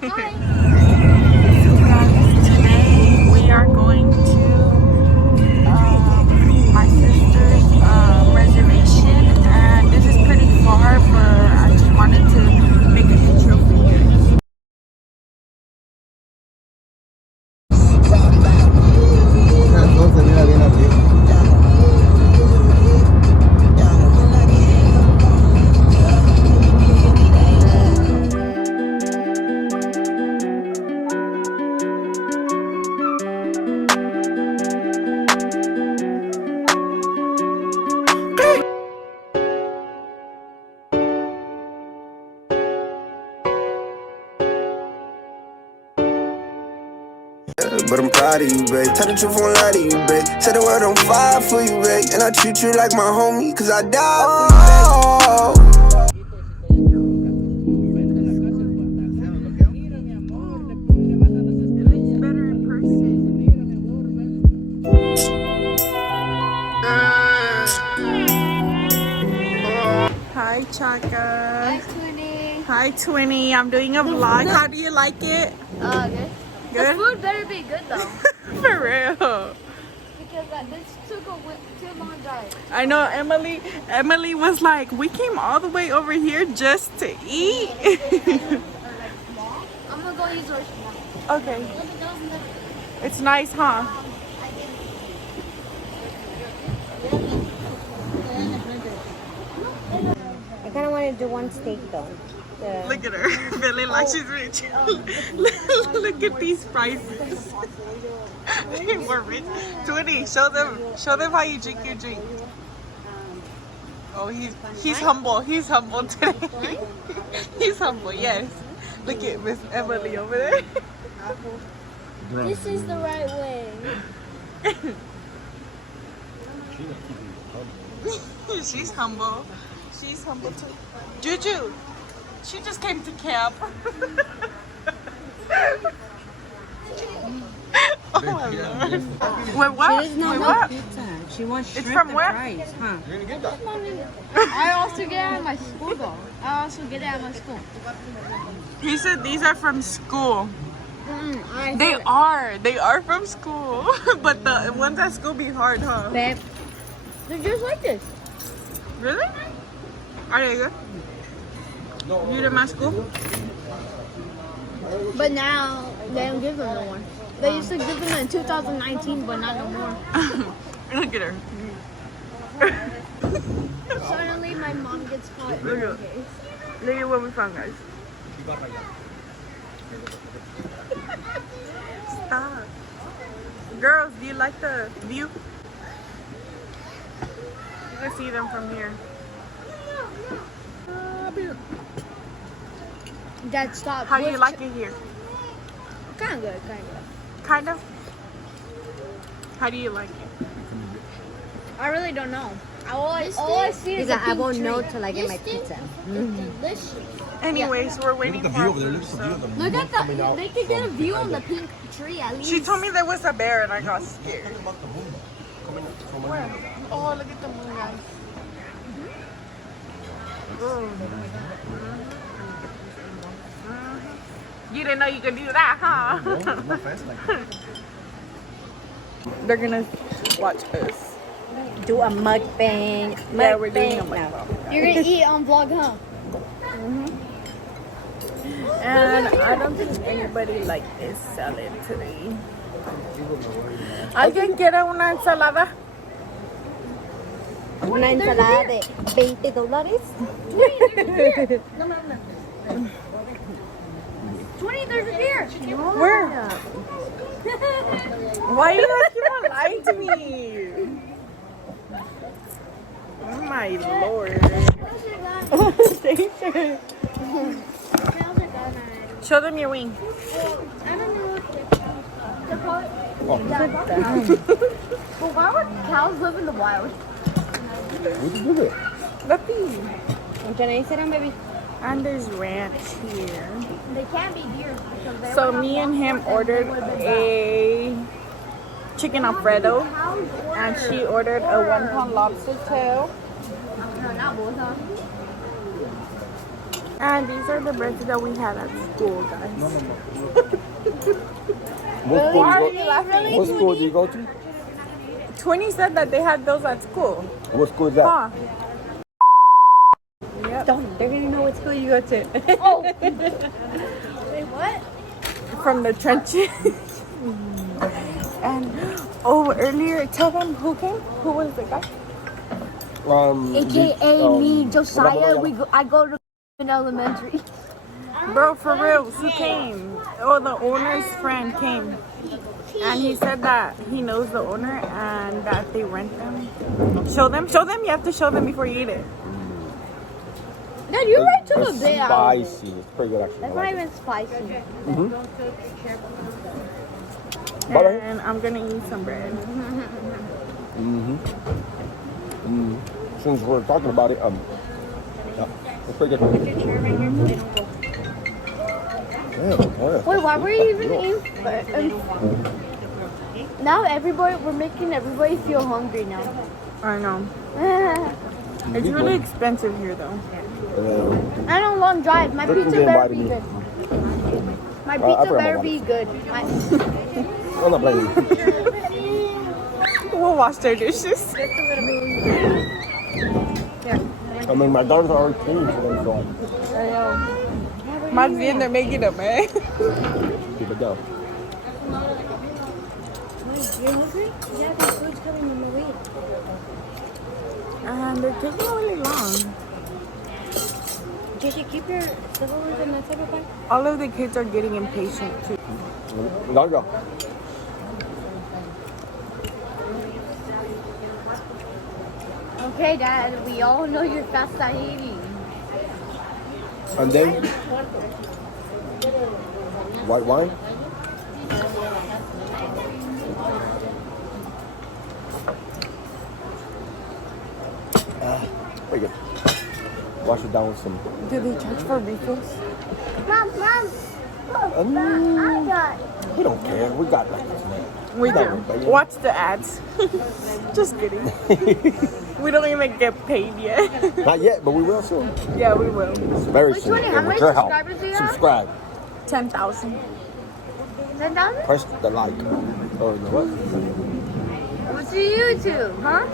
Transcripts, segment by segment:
Today we are going to my sister's reservation, and this is pretty far, but I just wanted to make an intro for you. But I'm proud of you, babe. Tell the truth, won't lie to you, babe. Set the world on fire for you, babe. And I treat you like my homie, cause I die for you, babe. Hi, Chaka. Hi, Twinnie. Hi, Twinnie. I'm doing a vlog. How do you like it? Good. Good? The food better be good though. For real. Because this took a too long drive. I know Emily was like, we came all the way over here just to eat. I'm gonna go use yours tomorrow. Okay. It's nice, huh? I kind of want to do one steak though. Look at her, feeling like she's rich. Look at these prices. We're rich. Twinnie, show them how you drink your drink. Oh, he's humble. He's humble today. He's humble. Yes. Look at Miss Emily over there. This is the right way. She's humble. She's humble too. Juju, she just came to camp. Oh my Lord. Wait, what? She doesn't know Wait, no what? pizza. She wants It's shrimp from and where? fries, huh? I also get it at my school though. I also get it at my school. He said these are from school. I They are from school. But the ones at school be hard, huh? Babe, They're just like this. Really? Are they good? You did my school? But now they don't give them no more. They used to give them in 2019, but not no more. Look at her. Suddenly my mom gets caught. Look at what we found, guys. Stop. Girls, do you like the view? You can see them from here. Dad, stop. How do you like it here? Kind of good, kind of good. Kind of. How do you like it? I really don't know. All I see is because a I pink won't tree. know till I get my pizza. Delicious. Anyways, we're waiting for our food, so. Look at the. They could get a view on the pink tree at least. She told me there was a bear and I got scared. Where? Oh, look at the moon, guys. You didn't know you could do that, huh? They're gonna watch us. Do a mukbang. Yeah, we're doing a No. mukbang. You're gonna eat on vlog, huh? And I don't think anybody like is selling today. ¿Alguien quiere una ensalada? Una ensalada de $20. 20, there's a deer. Where? Why do you guys keep on lying to me? Oh my Lord. Show them your wing. I don't know what But why would cows live in the wild? Puppy. Can I sit down, baby? And there's ranch here. They can't be deer. Because they So would me have and him lost them. ordered They would have a chicken Alfredo, Cows and she ordered a 1 pound lobster tail. No, not both, huh? And these are the breads that we had at school, guys. What school do you go to? 20 said that they had those at school. What school is that? Huh. Don't. They're gonna know what school you go to. Oh. Wait, what? From the trenches. And earlier, tell them who came. Who was the guy? AKA me, Josiah. I go to elementary. Bro, for real, who came? Oh, the owner's friend came. And he said that he knows the owner and that they rent them. Show them. You have to show them before you eat it. Dad, you're right to the It's bit. spicy. It's pretty good actually. That's not even spicy. Butter? And I'm gonna eat some bread. Since we're talking about it, yeah, it's pretty good. Yeah. Wait, why were you even eating? Now we're making everybody feel hungry now. I know. It's really expensive here though. I don't long drive. My pizza better be good. My pizza better be good. I'm not blaming you. We'll wash their dishes. I mean, my daughters are already clean today, so I know. Más bien, they're making them, eh? keep it down. You're hungry? Yeah, the food's coming on the way. And they're taking really long. Did you keep your silverware in the table bag? All of the kids are getting impatient too. There you go. Okay, Dad, we all know you're fast at eating. And then, white wine. Pretty good. Wash it down with some. Do they charge for refills? Mom. We don't care. We got like this, man. We No, do. baby. Watch the ads. Just kidding. We don't even get paid yet. Not yet, but we will soon. Yeah, we will. Very soon. Tony, how And with many your help, subscribers do you have? subscribe. 10,000. 10,000? Press the like. Or the what? What's your YouTube, huh?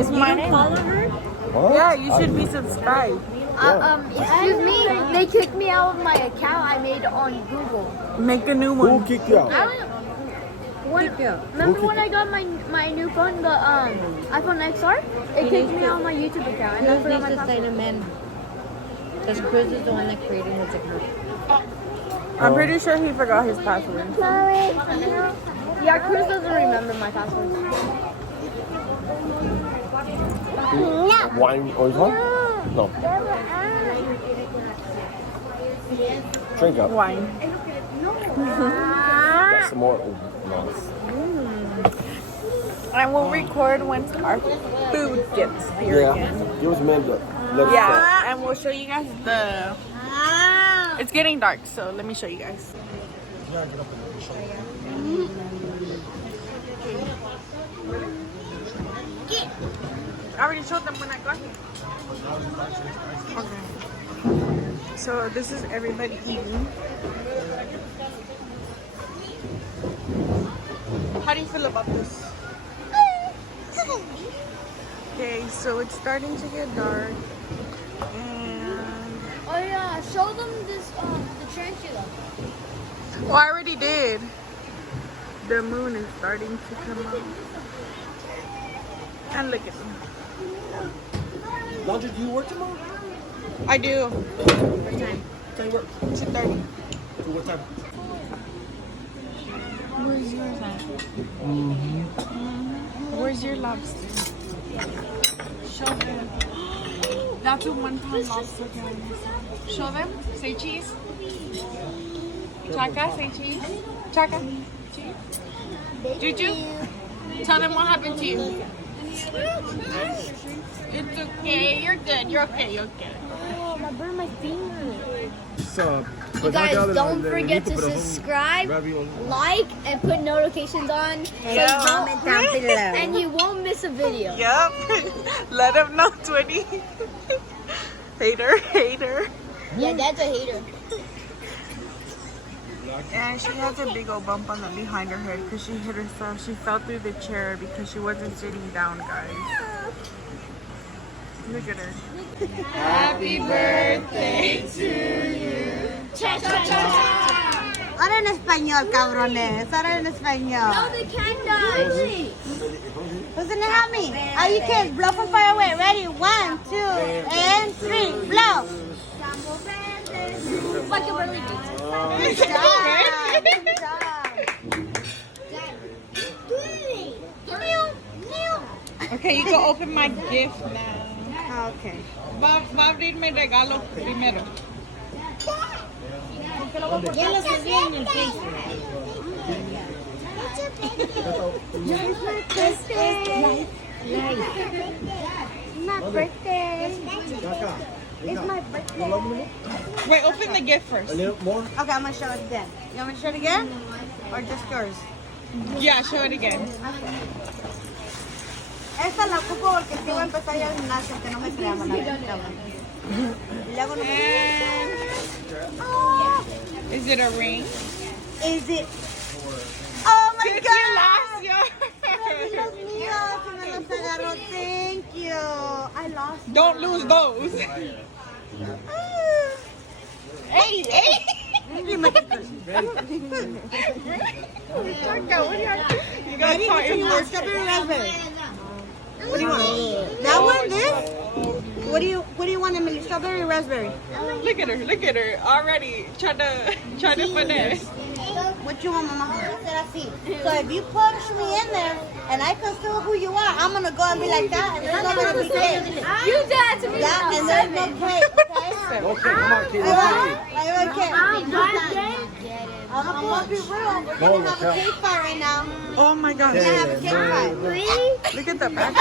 It's my name. Follow her? Huh? Yeah, you should be subscribed. Excuse me, they kicked me out of my account I made on Google. Make a new Who one. kicked you out? I don't remember when I got my new phone, the iPhone XR? It kicked me out of my YouTube account. And I Cruz put on needs my to sign password. him in. Because Cruz is the one that created his account. I'm pretty sure he forgot his password. Yeah, Cruz doesn't remember my password. Wine or wine? No. Drink up. Wine. Got some more. Oh, no. And we'll record once our food gets here Yeah. again. Give us a minute. Let's Yeah, and we'll show you guys the... It's getting dark, so let me show you guys. I already showed them when I got here. Okay. So this is everybody eating. How do you feel about this? Okay, so it's starting to get dark. And Oh yeah, show them this the tarantula. well, I already did. The moon is starting to come out. And look at them. Laundry, do you work tomorrow? I do. What time you work? 2:30. To what time? Where's yours at? Where's your lobster? Show them. That's a 1 pound lobster, guys. Show them. Say cheese. Chaka, say cheese. Chaka, cheese. Juju, tell them what happened to you. It's okay. You're good. You're okay. You're okay. Oh, I burned my finger. So, You guys don't forget to subscribe, like, and put notifications on. Yeah. Comment down below. And you won't miss a video. Yep. Let them know, 20. Hater, hater. Yeah, Dad's a hater. And she has a big old bump on the behind her head because she hit herself. She fell through the chair because she wasn't sitting down, guys. Look at her. Happy birthday to you. Ahora en español, cabrones. Ahora en español. Oh, the cat died. Who's gonna help me? All you kids, blow from far away. Ready? 1, 2, and 3. Blow. Like a really good. Good job. Good job. Okay, you go open my gift now. Okay. Va a abrir mi regalo primero. Ya lo subí en el Facebook. My birthday. It's my birthday. Wait, open the gift first. Okay, I'm gonna show it again. You want me to show it again? Or just yours? Yeah, show it again. Esta la ocupo porque si voy a empezar ya al gimnasio, que no me crean, Y luego no Is it a ring? Is it? Oh my Since God! you lost your... Los míos, se me los agarró. Thank you. I lost. Don't lose those. Hey, hey. You got caught in work. Strawberry raspberry. What do you want? That one? This? What do you want, Emily? Strawberry or raspberry? Look at her already trying to finesse. What you want, Mama? So if you punch me in there and I can feel who you are, I'm gonna go and be like that, and there's not gonna be cake. You dad to me. Yeah, and there's no cake. Okay? Okay, come on, kids. Okay. I'm gonna be real. We're gonna have a cake fight right now. Oh my God. We're gonna have a cake fight. Look at the back.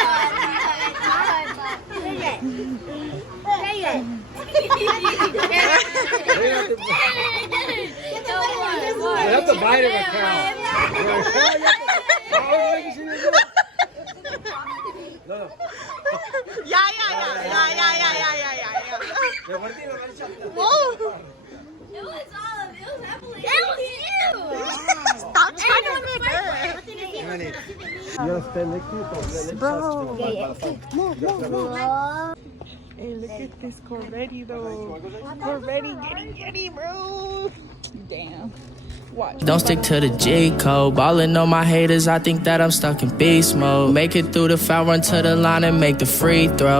You have to bite it, Raquel. No. Yeah. Whoa. It was Emily. It was you. Stop trying to make her. You gotta stand next to it. Bro. Hey, look at this Corvetti though. Corvetti getting, bro. Damn. Watch. Don't stick to the J code. Ballin' on my haters, I think that I'm stuck in beast mode. Make it through the foul, run to the line and make the free throw.